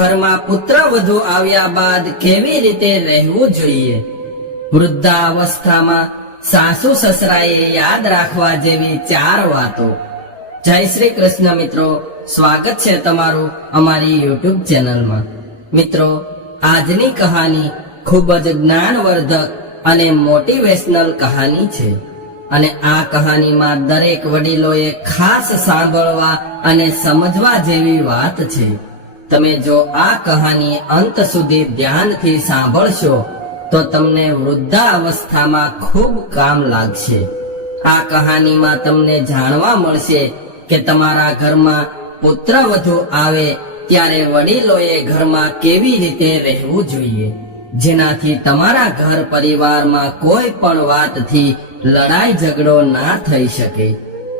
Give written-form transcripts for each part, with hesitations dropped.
ઘરમાં પુત્રવધુ આવ્યા બાદ કેવી રીતે રહેવું જોઈએ? વૃદ્ધાવસ્થામાં સાસુ સસરાએ યાદ રાખવા જેવી 4 વાતો. જય શ્રી કૃષ્ણ મિત્રો, સ્વાગત છે તમારું અમારી યુટ્યુબ ચેનલમાં. મિત્રો, આજની કહાની ખૂબ જ જ્ઞાનવર્ધક અને મોટિવેશનલ કહાની છે અને આ કહાનીમાં દરેક વડીલોએ ખાસ સાંભળવા અને સમજવા જેવી વાત છે. તમે જો આ કહાની અંત સુધી ધ્યાનથી સાંભળશો તો તમને વૃદ્ધાવસ્થામાં ખૂબ કામ લાગશે. આ કહાનીમાં તમને જાણવા મળશે કે તમારા ઘરમાં પુત્રવધુ આવે ત્યારે વડીલોએ ઘરમાં કેવી રીતે રહેવું જોઈએ, જેનાથી તમારા ઘર પરિવારમાં કોઈ પણ વાતથી લડાઈ ઝઘડો ના થઈ શકે.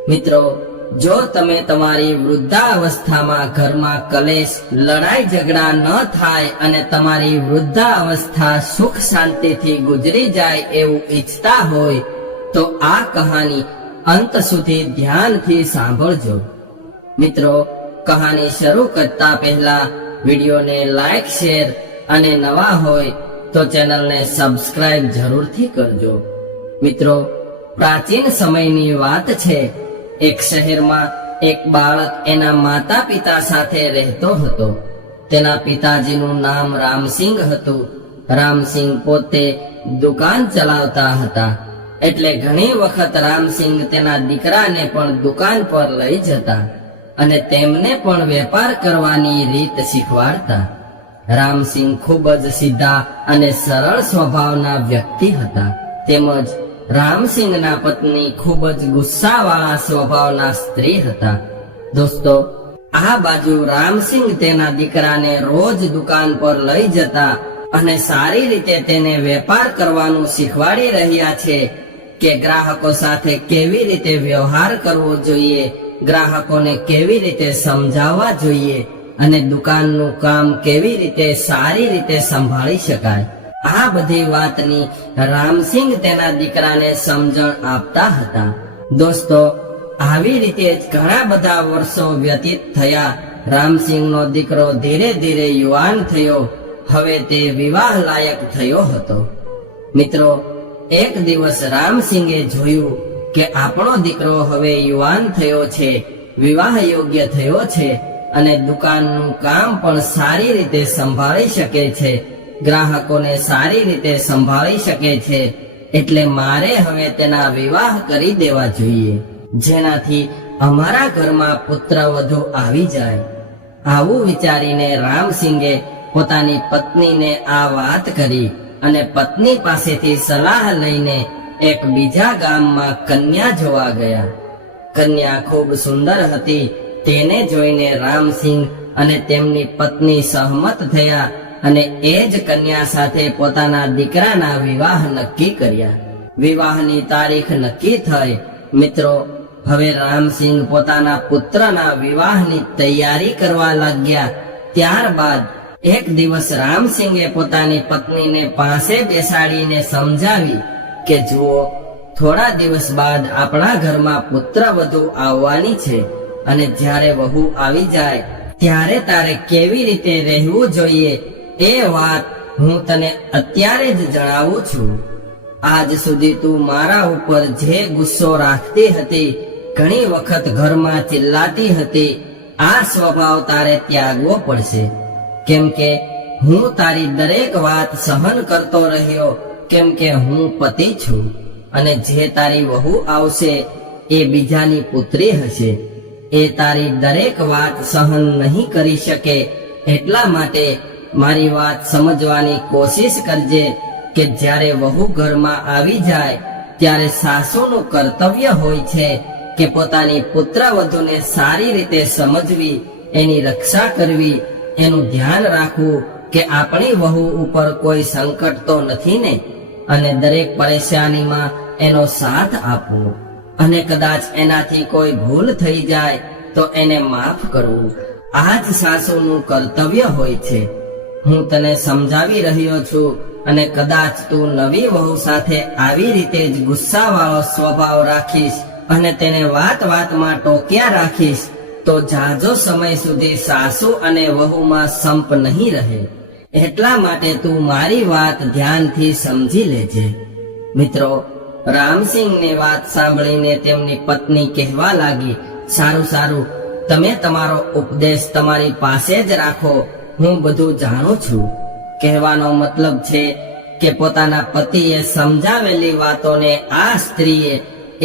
મિત્રો, જો તમે તમારી વૃદ્ધાવસ્થામાં ઘરમાં કલેશ, લડાઈ ઝઘડા ન થાય અને તમારી વૃદ્ધાવસ્થા સુખ શાંતિથી ગુજરી જાય એવું ઈચ્છતા હોય તો આ કહાની અંત સુધી ધ્યાનથી સાંભળજો. મિત્રો, કહાની શરૂ કરતા પહેલા વિડીયોને લાઈક, શેર અને નવા હોય તો ચેનલને સબસ્ક્રાઇબ જરૂરથી કરજો. મિત્રો, પ્રાચીન સમયની વાત છે. એક શહેરમાં એક બાળક એના માતા પિતા સાથે રહેતો હતો. તેના પિતાજીનું નામ રામસિંગ હતું. રામસિંગ પોતે દુકાન ચલાવતા હતા, એટલે ઘણી વખત રામસિંગ તેના દીકરાને પણ દુકાન પર લઈ જતા અને તેમને પણ વેપાર કરવાની રીત શીખવાડતા. રામસિંગ ખૂબ જ સીધા અને સરળ સ્વભાવના વ્યક્તિ હતા. તેમજ રામસિંગના પત્ની ખૂબ જ ગુસ્સાવાળા સ્વભાવના સ્ત્રી હતા. દોસ્તો, આ બાજુ રામસિંગ તેના દીકરાને રોજ દુકાન પર લઈ જતા અને સારી રીતે તેને વેપાર કરવાનું શીખવાડી રહ્યા છે કે ગ્રાહકો સાથે કેવી રીતે વ્યવહાર કરવો જોઈએ, ગ્રાહકોને કેવી રીતે સમજાવવા જોઈએ અને દુકાનનું કામ કેવી રીતે સારી રીતે સંભાળી શકાય. આ બધી વાતની રામસિંગ તેના દીકરાને સમજણ આપતા હતા. દોસ્તો, આવી રીતે જ ઘણા બધા વર્ષો વ્યતીત થયા. રામસિંગનો દીકરો ધીરે ધીરે યુવાન થયો. હવે તે વિવાહ લાયક થયો હતો. મિત્રો, એક દિવસ રામસિંગે જોયું કે આપણો દીકરો હવે યુવાન થયો છે, વિવાહ યોગ્ય થયો છે અને દુકાનનું કામ પણ સારી રીતે સંભાળી શકે છે, ગ્રાહકોને સારી રીતે સંભાળી શકે છે, એટલે મારે હવે તેના વિવાહ કરી દેવા જોઈએ, જેનાથી અમારા ઘરમાં પુત્રવધુ આવી જાય. આવું વિચારીને રામસિંગે પોતાની પત્નીને આ વાત કરી અને પત્ની પાસેથી સલાહ લઈને એક બીજા ગામમાં કન્યા જોવા ગયા. કન્યા ખૂબ સુંદર હતી. તેને જોઈને રામસિંગ અને તેમની પત્ની સહમત થયા અને એ જ કન્યા સાથે પોતાના દીકરાના વિવાહ નક્કી કર્યા. વિવાહની તારીખ નક્કી થઈ. મિત્રો, હવે રામસિંગ પોતાના પુત્રના વિવાહની તૈયારી કરવા લાગ્યા. ત્યારબાદ એક દિવસ રામસિંગે પોતાની પત્નીને પાસે બેસાડીને સમજાવી કે જુઓ, થોડા દિવસ બાદ આપણા ઘરમાં પુત્રવધુ આવવાની છે અને જ્યારે વહુ આવી જાય ત્યારે તારે કેવી રીતે રહેવું જોઈએ એ વાત હું તને અત્યારે જ જણાવું છું. આજ સુધી તું મારા ઉપર જે ગુસ્સો રાખતી હતી, ઘણી વખત ઘરમાં ચિલ્લાતી હતી, આ સ્વભાવ તારે ત્યાગવો પડશે. કેમ કે હું તારી દરેક વાત સહન કરતો રહ્યો, કેમ કે હું પતિ છું અને જે તારી વહુ આવશે એ બીજાની પુત્રી હશે. એ તારી દરેક વાત સહન નહીં કરી શકે. એટલા માટે મારી વાત સમજવાની કોશિશ કરજે કે જ્યારે વહુ ઘરમાં આવી જાય ત્યારે સાસુનું કર્તવ્ય હોય છે કે પોતાની પુત્રવધુને સારી રીતે સમજવી, એની રક્ષા કરવી, એનું ધ્યાન રાખવું કે આપણી વહુ ઉપર કોઈ સંકટ તો નથી ને, અને દરેક પરેશાનીમાં એનો સાથ આપવો અને કદાચ એનાથી કોઈ ભૂલ થઈ જાય તો એને માફ કરવું. આ જ સાસુનું કર્તવ્ય હોય છે. હું તને સમજાવી રહ્યો છું અને કદાચ તું નવી વહુ સાથે આવી રીતે જ ગુસ્સાવાળો સ્વભાવ રાખીશ અને તેને વાત વાતમાં ટોક્યા રાખીશ તો તો જાજો સમય સુધી સાસુ અને વહુમાં સંપ નહીં રહે. એટલા માટે તું મારી વાત ધ્યાનથી સમજી લેજે. મિત્રો, રામસિંહની વાત સાંભળીને તેમની પત્ની કહેવા લાગી, સારું સારું, તમે તમારો ઉપદેશ તમારી પાસે જ રાખો, હું બધું જાણું છું. કહેવાનો મતલબ છે કે પોતાના પતિએ સમજાવેલી વાતોને આ સ્ત્રીએ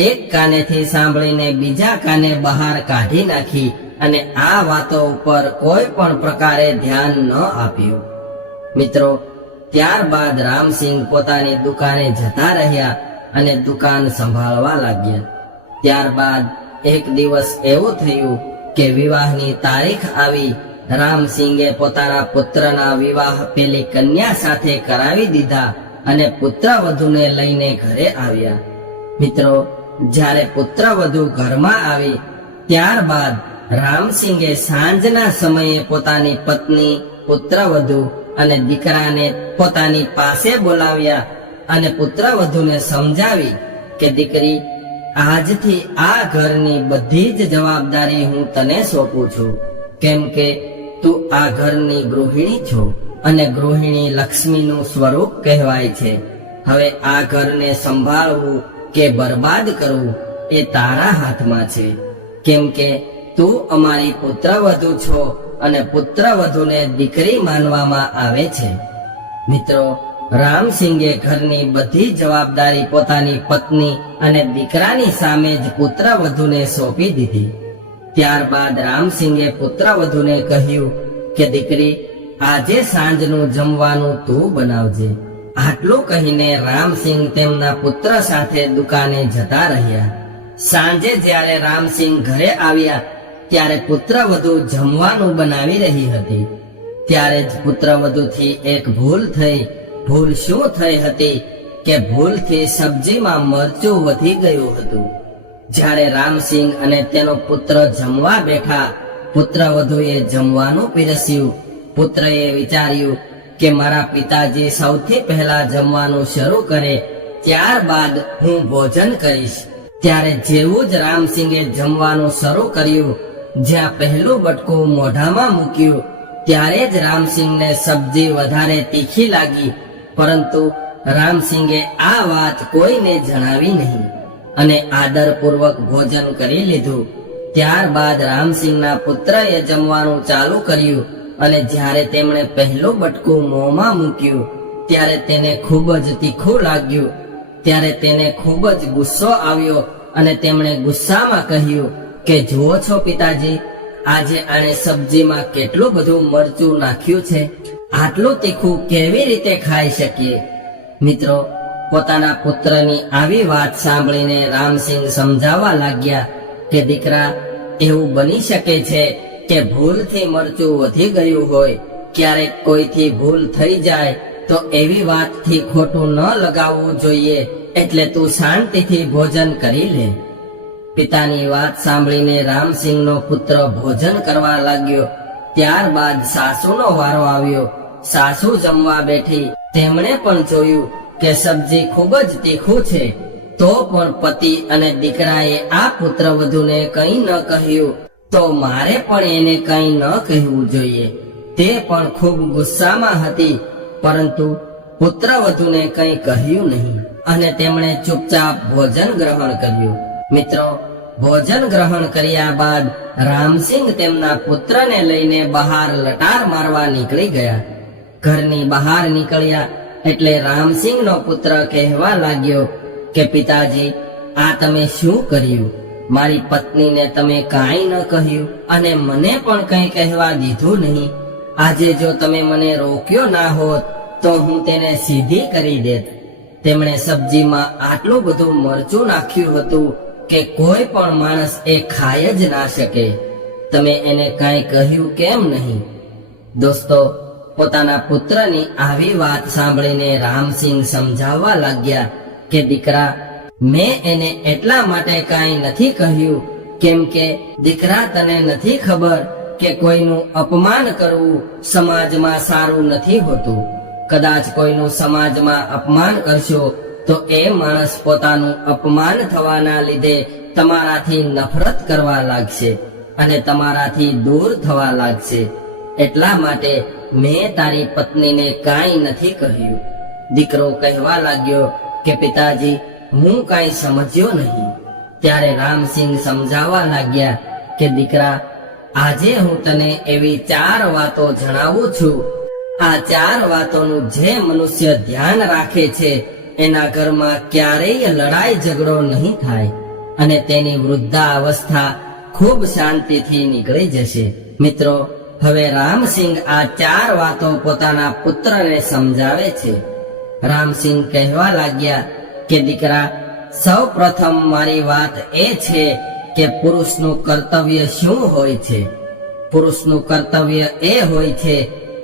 એક કાનેથી સાંભળીને બીજા કાને બહાર કાઢી નાખી અને આ વાતો ઉપર કોઈ પણ પ્રકારે ધ્યાન ન આપ્યું. મિત્રો, ત્યારબાદ રામસિંહ પોતાની દુકાને જતા રહ્યા અને દુકાન સંભાળવા લાગ્યા. ત્યારબાદ એક દિવસ એવું થયું કે વિવાહની તારીખ આવી. રામસિંહે પોતાના પુત્રના વિવાહ પેલી કન્યા સાથે કરાવી દીધા અને પુત્રવધૂને લઈને ઘરે આવ્યા. મિત્રો, જ્યારે પુત્રવધુ ઘરમાં આવી ત્યારબાદ રામસિંહે સાંજના સમયે પોતાની પત્ની, પુત્રવધુ અને દીકરાને પોતાની પાસે બોલાવ્યા અને પુત્રવધુને સમજાવી કે દીકરી, આજથી આ ઘરની બધી જ જવાબદારી હું તને સોંપું છું, કેમ કે તું આ ઘરની ગૃહિણી છો અને ગૃહિણી લક્ષ્મીનું સ્વરૂપ કહેવાય છે. હવે આ ઘરને સંભાળવું કે બરબાદ કરવું એ તારા હાથમાં છે, કેમ કે તું અમારી પુત્રવધુ છો અને પુત્રવધુને દીકરી માનવામાં આવે છે. મિત્રો, રામસિંહે ઘરની બધી જવાબદારી પોતાની પત્ની અને દીકરાની સામે જ પુત્રવધુને સોંપી દીધી. ત્યારબાદ રામસિંહે પુત્રવધુને કહ્યું કે દીકરી, આજે સાંજનું જમવાનું તું બનાવજે. આટલું કહીને રામસિંહ તેમના પુત્ર સાથે દુકાને જતા રહ્યા. સાંજે જ્યારે રામસિંહ ઘરે આવ્યા ત્યારે પુત્રવધુ જમવાનું બનાવી રહી હતી. ત્યારે જ પુત્રવધુથી એક ભૂલ થઈ. ભૂલ શું થઈ હતી કે ભૂલથી સબ્જીમાં મરચું વધી ગયું હતું. જ્યારે રામસિંહ અને તેનો પુત્ર જમવા બેઠા, પુત્રવધુએ જમવાનું પીરસ્યું. પુત્રએ વિચાર્યું કે મારા પિતાજી સૌથી પહેલા જમવાનું શરૂ કરે, ત્યારબાદ હું ભોજન કરીશ. ત્યારે જેવું જ રામસિંહે જમવાનું શરૂ કર્યું, જ્યાં પહેલું બટકું મોઢામાં મૂક્યું ત્યારે જ રામસિંહને સબ્જી વધારે તીખી લાગી. પરંતુ રામસિંહે આ વાત કોઈને જણાવી નહીં અને આદરપૂર્વક ભોજન કરી લીધું. ત્યારબાદ રામસિંહના પુત્રએ જમવાનું ચાલુ કર્યું અને જ્યારે તેમણે પહેલું બટકું મોંમાં મૂક્યું ત્યારે તેને ખૂબ જ તીખું લાગ્યું. ત્યારે તેને ખૂબ જ ગુસ્સો આવ્યો અને તેમણે ગુસ્સામાં કહ્યું કે જુઓ છો પિતાજી, આજે આણે સબ્જીમાં કેટલું બધું મરચું નાખ્યું છે, આટલું તીખું કેવી રીતે ખાઈ શકીએ? મિત્રો, પોતાના પુત્રની આવી વાત સાંભળીને રામસિંહ સમજાવવા લાગ્યા કે દીકરા, એવું બની શકે છે કે ભૂલથી મરચું વધી ગયું હોય. ક્યારેક કોઈથી ભૂલ થઈ જાય તો એવી વાતથી ખોટું ન લગાવવું જોઈએ, એટલે તું શાંતિથી ભોજન કરી લે. પિતાની વાત સાંભળીને રામસિંહનો પુત્ર ભોજન કરવા લાગ્યો. ત્યારબાદ સાસુનો વારો આવ્યો. સાસુ જમવા બેઠી. તેમણે પણ જોયું કે સબ્જી ખૂબ જ તીખું છે, તો પણ પતિ અને દીકરાએ આ પુત્રવધુને કંઈ ન કહ્યું, તો મારે પણ એને કંઈ ન કહેવું જોઈએ. તે પણ ખૂબ ગુસ્સામાં હતી, પરંતુ પુત્રવધુને કંઈ કહ્યું નહીં અને તેમણે ચૂપચાપ ભોજન ગ્રહણ કર્યું. મિત્રો, ભોજન ગ્રહણ કર્યા બાદ રામસિંહ તેમના પુત્રને લઈને બહાર લટાર મારવા નીકળી ગયા. ઘરની બહાર નીકળ્યા એટલે રામસિંહનો પુત્ર કહેવા લાગ્યો કે પિતાજી, આ તમે શું કર્યું? મારી પત્નીને તમે કાંઈ ન કહ્યું અને મને પણ કંઈ કહેવા દીધું નહીં. આજે જો તમે મને રોક્યો ના હોત તો હું તેને સીધી કરી દેત. તેમણે સબ્જીમાં આટલું બધું મરચું નાખ્યું હતું કે કોઈ પણ માણસ એ ખાઈ જ ના શકે. તમે એને કાંઈ કહ્યું કેમ નહીં? દોસ્તો, પોતાના પુત્રની આવી વાત સાંભળીને રામસિંહ સમજાવવા લાગ્યા કે દીકરા, મેં એને એટલા માટે કાંઈ નથી કહ્યું કેમ કે દીકરા, તને નથી ખબર કે કોઈનું અપમાન કરવું સમાજમાં સારું નથી હોતું. કદાચ કોઈનું સમાજમાં અપમાન કરશો તો એ માણસ પોતાનું અપમાન થવાના લીધે તમારાથી નફરત કરવા લાગશે. અને તમારાથી દૂર થવા લાગશે. એટલા માટે મેં તારી પત્નીને કાંઈ નથી કહ્યું. દીકરો કહેવા લાગ્યો કે પિતાજી, હું કાંઈ સમજ્યો નહીં. ત્યારે રામસિંહ સમજાવવા લાગ્યા કે દીકરા, આજે હું તને એવી 4 વાતો જણાવું છું. આ 4 વાતોનું જે મનુષ્ય ધ્યાન રાખે છે એના ઘરમાં ક્યારેય લડાઈ ઝઘડો નહીં થાય અને તેની વૃદ્ધાવસ્થા ખૂબ શાંતિથી નીકળી જશે. મિત્રો, હવે રામસિંહ આ 4 વાતો પોતાના પુત્રને સમજાવે છે. રામસિંહ કહેવા લાગ્યા કે દીકરા, સૌ પ્રથમ મારી વાત એ છે કે પુરુષનું કર્તવ્ય શું હોય છે. પુરુષનું કર્તવ્ય એ હોય છે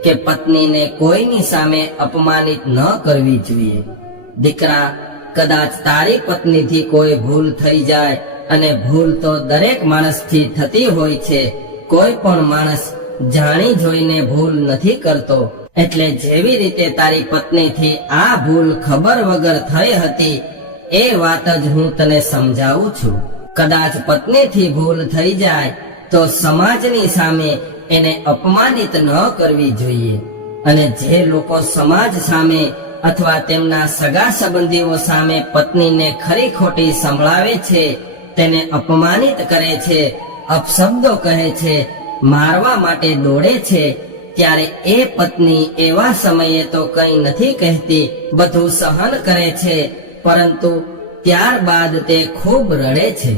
કે પત્નીને કોઈની સામે અપમાનિત ન કરવી જોઈએ. દીકરા, કદાચ તારી પત્નીથી કોઈ ભૂલ થઈ જાય, અને ભૂલ તો દરેક માણસથી થતી હોય છે. કોઈ પણ માણસ જાણી જોઈને ભૂલ નથી કરતો. એટલે જેવી રીતે તારી પત્નીથી આ ભૂલ ખબર વગર થઈ હતી, એ વાત જ હું તને સમજાવું છું. કદાચ પત્નીથી ભૂલ થઈ જાય તો સમાજની સામે એને અપમાનિત ન કરવી જોઈએ. અને જે લોકો સમાજ સામે અથવા તેમના સગા સંબંધીઓ સામે પત્નીને ખરી ખોટી સંભળાવે છે, તેને અપમાનિત કરે છે, અપશબ્દો કહે છે, મારવા માટે દોડે છે, ત્યારે એ પત્ની એવા સમયે તો કંઈ નથી કહેતી, બધું સહન કરે છે, પરંતુ ત્યારબાદ તે ખૂબ રડે છે.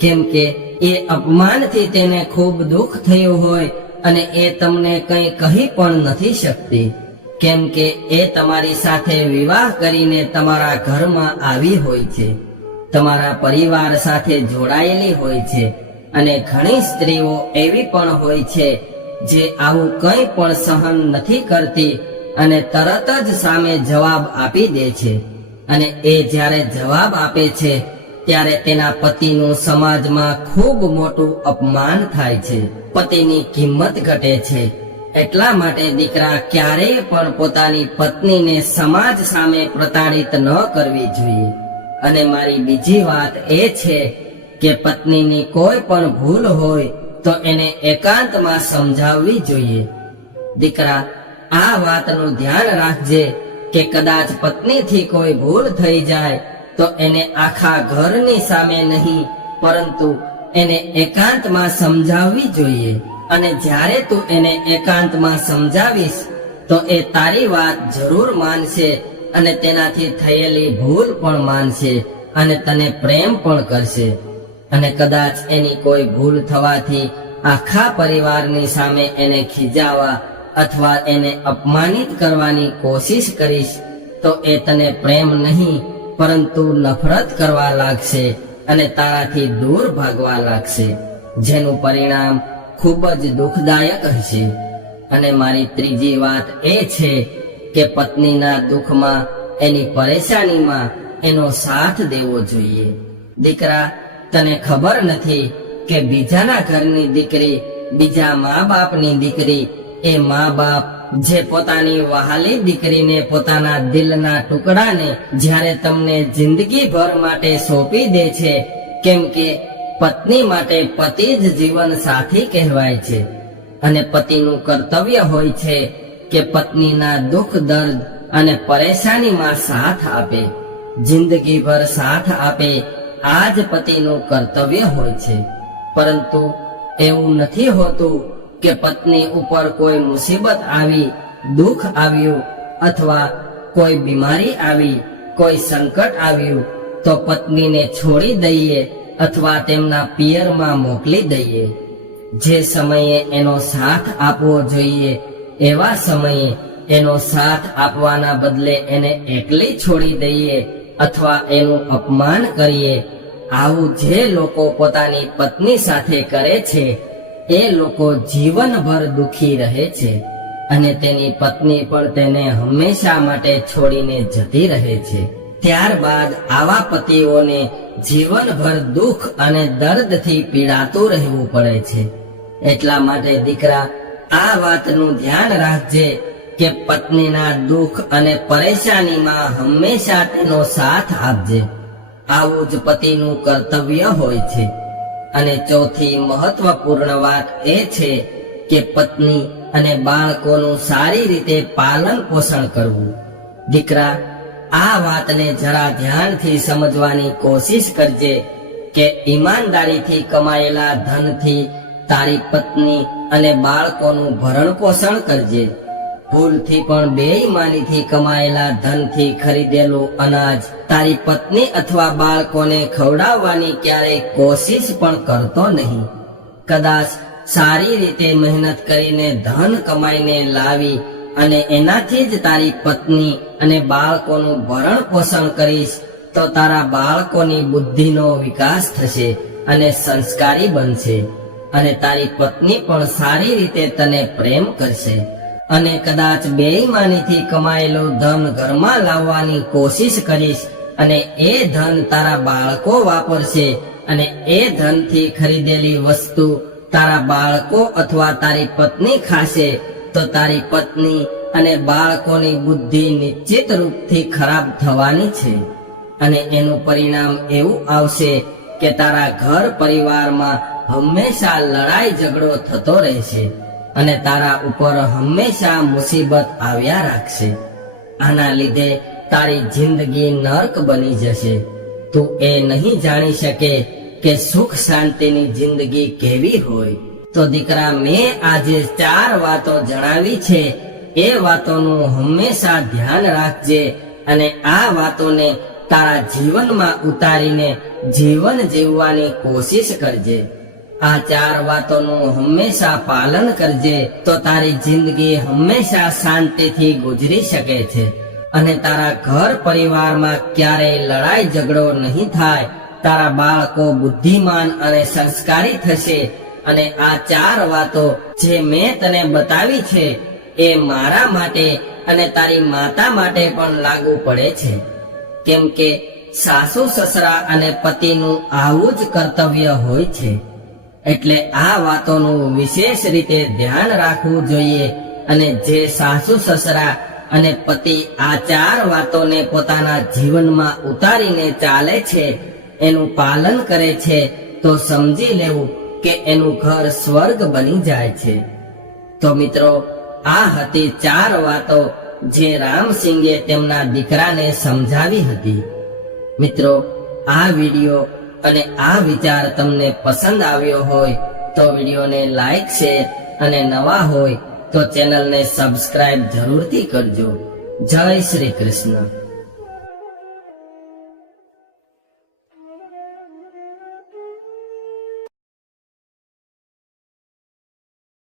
કેમ કે એ અપમાનથી તેને ખૂબ દુઃખ થયું હોય અને એ તમને કંઈ કહી પણ નથી શકતી. કેમ કે એ તમારી સાથે વિવાહ કરીને તમારા ઘરમાં આવી હોય છે, તમારા પરિવાર સાથે જોડાયેલી હોય છે. અને ઘણી સ્ત્રીઓ એવી પણ હોય છે જે આવું કંઈ પણ સહન નથી કરતી અને તરત જ સામે જવાબ આપી દે છે. અને એ જ્યારે જવાબ આપે છે ત્યારે તેના પતિનું સમાજમાં ખૂબ મોટું અપમાન થાય છે, પતિની કિંમત ઘટે છે. એટલા માટે દીકરા, ક્યારેય પણ પોતાની પત્નીને સમાજ સામે પ્રતાડિત ન કરવી જોઈએ. અને મારી બીજી વાત એ છે કે પત્નીની કોઈ પણ ભૂલ હોય તો એને એકાંતમાં સમજાવવી જોઈએ. દીકરા, આ વાતનું ધ્યાન રાખજે કે કદાચ પત્નીથી કોઈ ભૂલ થઈ જાય તો એને આખા ઘરની સામે નહીં, પરંતુ એને એકાંતમાં સમજાવવી જોઈએ. અને જ્યારે તું એને એકાંતમાં સમજાવીશ તો એ તારી વાત જરૂર માનશે અને તેનાથી થયેલી ભૂલ પણ માનશે અને તને પ્રેમ પણ કરશે. અને કદાચ એની કોઈ ભૂલ થવાથી આખા પરિવારની સામે એને ખીજાવા અથવા એને અપમાનિત કરવાની કોશિશ કરીશ તો એ તને પ્રેમ નહીં પરંતુ નફરત કરવા લાગશે અને તારાથી દૂર ભાગવા લાગશે, જેનું પરિણામ ખૂબ જ દુઃખદાયક હશે. અને મારી ત્રીજી વાત એ છે કે પત્નીના દુઃખમાં, એની પરેશાનીમાં એનો સાથ દેવો જોઈએ. દીકરા, તને ખબર નથી કે બીજાના ઘરની દીકરી, બીજા મા બાપની દીકરી, એ મા બાપ જે પોતાની વહાલી દીકરીને પોતાના દિલના ટુકડાને જ્યારે તમને જિંદગીભર માટે સોંપી દે છે, કેમ કે પત્ની માટે પતિ જ જીવન સાથી કહેવાય છે. અને પતિનું કર્તવ્ય હોય છે કે પત્નીના દુઃખ દર્દ અને પરેશાનીમાં સાથ આપે, જિંદગીભર સાથ આપે. આ જ પતિનું કર્તવ્ય હોય છે. પરંતુ એવું નથી હોતું કે પત્ની ઉપર કોઈ મુસીબત આવી, દુઃખ આવ્યું અથવા કોઈ બીમારી આવી, કોઈ સંકટ આવ્યું તો પત્નીને છોડી દઈએ અથવા તેમના પિયરમાં મોકલી દઈએ. જે સમયે એનો સાથ આપવો જોઈએ એવા સમયે એનો સાથ આપવાના બદલે એને એકલી છોડી દઈએ અથવા એનું અપમાન કરીએ. આવું જે લોકો પોતાની પત્ની સાથે કરે છે એ લોકો જીવનભર દુખી રહે છે અને તેની પત્ની પણ તેને હંમેશા માટે છોડીને જતી રહે છે. ત્યારબાદ આવા પતિઓને જીવનભર દુઃખ અને દર્દથી પીડાતું રહેવું પડે છે. એટલા માટે દીકરા, આ વાતનું ધ્યાન રાખજે કે પત્નીના દુઃખ અને પરેશાનીમાં હંમેશા તેનો સાથ આપજે. આવું જ પતિનું કર્તવ્ય હોય છે. અને ચોથી મહત્વપૂર્ણ વાત એ છે કે પત્ની અને બાળકોનું સારી રીતે પાલન પોષણ કરવું. દીકરા, આ વાતને જરા ધ્યાનથી સમજવાની કોશિશ કરજે કે ઈમાનદારીથી કમાયેલા ધનથી તારી પત્ની અને બાળકોનું ભરણ પોષણ કરજે. ભૂલથી પણ બેઈમાનીથી કમાયેલા ધનથી ખરીદેલું અનાજ તારી પત્ની અથવા બાળકોને ખવડાવવાની ક્યારેય કોશિશ પણ કરતો નહીં. કદાચ સારી રીતે મહેનત કરીને ધન કમાઈને લાવી અને એનાથી જ તારી પત્ની અને બાળકોનું ભરણ પોષણ કરીશ તો તારા બાળકોની બુદ્ધિનો વિકાસ થશે અને સંસ્કારી બનશે, અને તારી પત્ની પણ સારી રીતે તને પ્રેમ કરશે. અને કદાચ બેઈમાનીથી કમાયેલું ધન ઘરમાં લાવવાની કોશિશ કરીશ અને એ ધન તારા બાળકો વાપરશે અને એ ધનથી ખરીદેલી વસ્તુ તારા બાળકો અથવા તારી પત્ની ખાશે તો તારી પત્ની અને બાળકોની બુદ્ધિ નિશ્ચિત રૂપથી ખરાબ થવાની છે, અને એનું પરિણામ એવું આવશે કે તારા ઘર પરિવારમાં હંમેશા લડાઈ ઝઘડો થતો રહેશે અને તારા ઉપર હંમેશા મુસીબત આવ્યા રાખશે. આના લીધે તારી જિંદગી નર્ક બની જશે. તું એ નહીં જાણી શકે કે સુખ શાંતિની જિંદગી કેવી હોય. તો દીકરા, મેં આજે 4 વાતો જણાવી છે, એ વાતોનું હંમેશા ધ્યાન રાખજે અને આ વાતોને તારા જીવનમાં ઉતારીને જીવન જીવવાની કોશિશ કરજે. આ 4 વાતોનું હંમેશા પાલન કરજે તો તારી જિંદગી હંમેશા શાંતિથી ગુજરી શકે છે અને તારા ઘર પરિવારમાં ક્યારેય લડાઈ ઝઘડો નહીં થાય. તારા બાળકો બુદ્ધિમાન અને સંસ્કારી થશે. અને આ 4 વાતો જે મેં તને બતાવી છે એ મારા માટે અને તારી માતા માટે પણ લાગુ પડે છે, કેમ કે સાસુ સસરા અને પતિનું આવું જ કર્તવ્ય હોય છે. એટલે આ વાતોનું વિશેષ રીતે ધ્યાન રાખવું જોઈએ, અને જે સાસુ સસરા અને પતિ આ 4 વાતોને પોતાના જીવનમાં ઉતારીને ચાલે છે, એનું પાલન કરે છે, તો સમજી લેવું કે એનું ઘર સ્વર્ગ બની જાય છે. તો મિત્રો, આ હતી 4 વાતો જે રામસિંગે તેમના દીકરાને સમજાવી હતી. મિત્રો, આ વિડીયો અને આ વિચાર તમને પસંદ આવ્યો હોય તો વિડીયોને લાઈક, શેર અને નવા હોય તો ચેનલને સબસ્ક્રાઇબ જરૂરથી કરજો. જય શ્રી કૃષ્ણ.